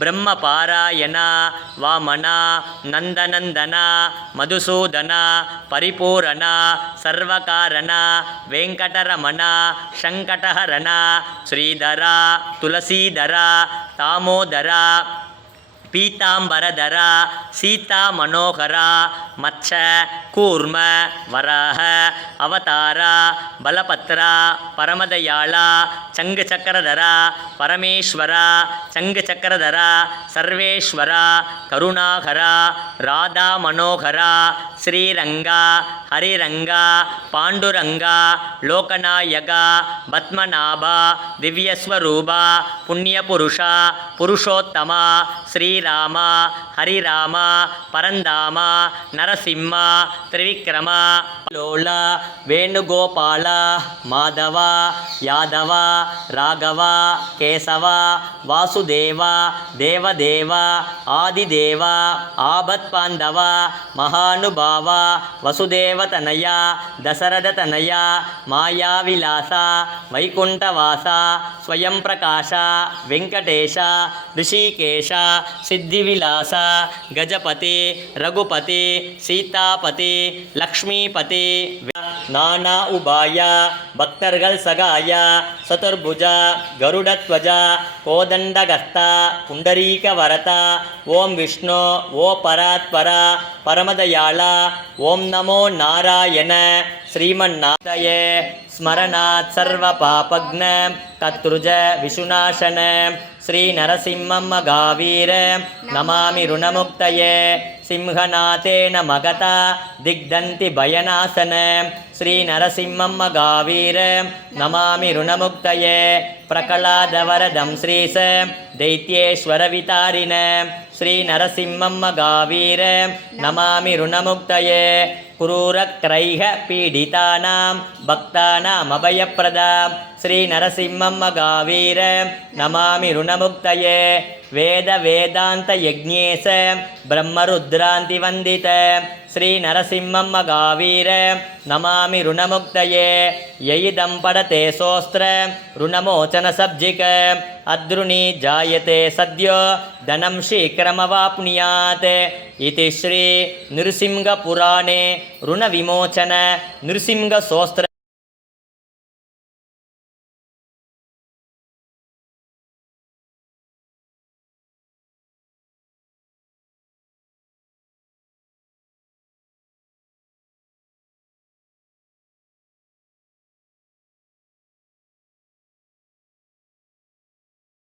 ब्रह्मपारायण वामन नन्दनन्दन मधुसूदन परिपूरण सर्वकारण वेङ्कटरमण शङ्कटहरण श्रीधर तुलसीधर दामोदर पीतांबरधर सीता मनोहर मत्स्य कूर्म वराह अवतार बलपत्र परमदयाल चंगचक्रधर परमेश्वर चंगचक्रधर सर्वेश्वर करुणाकर राधा मनोहर श्रीरंग हरिरंग पांडुरंग लोकनायक पद्मनाभ दिव्यस्वरूप पुण्यपुरुष पुरुषोत्तम श्रीराम हरिराम परंदाम नरसिंह त्रिविक्रम लोल वेणुगोपाल माधव यादव राघव केशव वासुदेव देवदेव आदिदेव आबत्पांडव महानुभाव वसुदेवतनय दशरथतनय मायाविलास वैकुंठवास स्वयं प्रकाश वेंकटेश ऋषिकेश सिद्धिविलास गजपति रघुपति सीतापति लक्ष्मीपति नाना उभाय भक्तर्गल सगाय चतुर्भुज गरुडध्वज कोदंडगस्त पुंडरीक वरत ओम विष्णु ओ परात्पर परमदयाल ओम नमो नारायण श्रीमन्नाथये स्मरणात् सर्वपापघ्न कत्रुज विशुनाशन श्री नरसिंहम गावीर नमामि ऋणमुक्तये सिंहनाथेन मगता दिग्दन्ति भयनाशन श्री नरसिंहम गावीर नमामि ऋणमुक्तये प्रकलादवरदं श्रीस दैत्येश्वर वितारिण श्री नरसिंहम गावीर नमामि ऋणमुक्तये क्रूरक्रैः पीडितानां भक्तानामभयप्रदा श्री नरसिंहम गावीर नमामि ऋणमुक्तये वेद वेदांत यज्ञेश ब्रह्मरुद्रान्ति वंदित श्री नरसिंहम गावीर नमामि ऋणमुक्तये ययिदं पडते सोस्त्र ऋणमोचन सब्जिक अद्रुणी जायते सद्यो धनं शीघ्रमवाप्नुयात् इति श्री नृसिंहपुराणे ऋणविमोचन नृसिंहसोस्त्र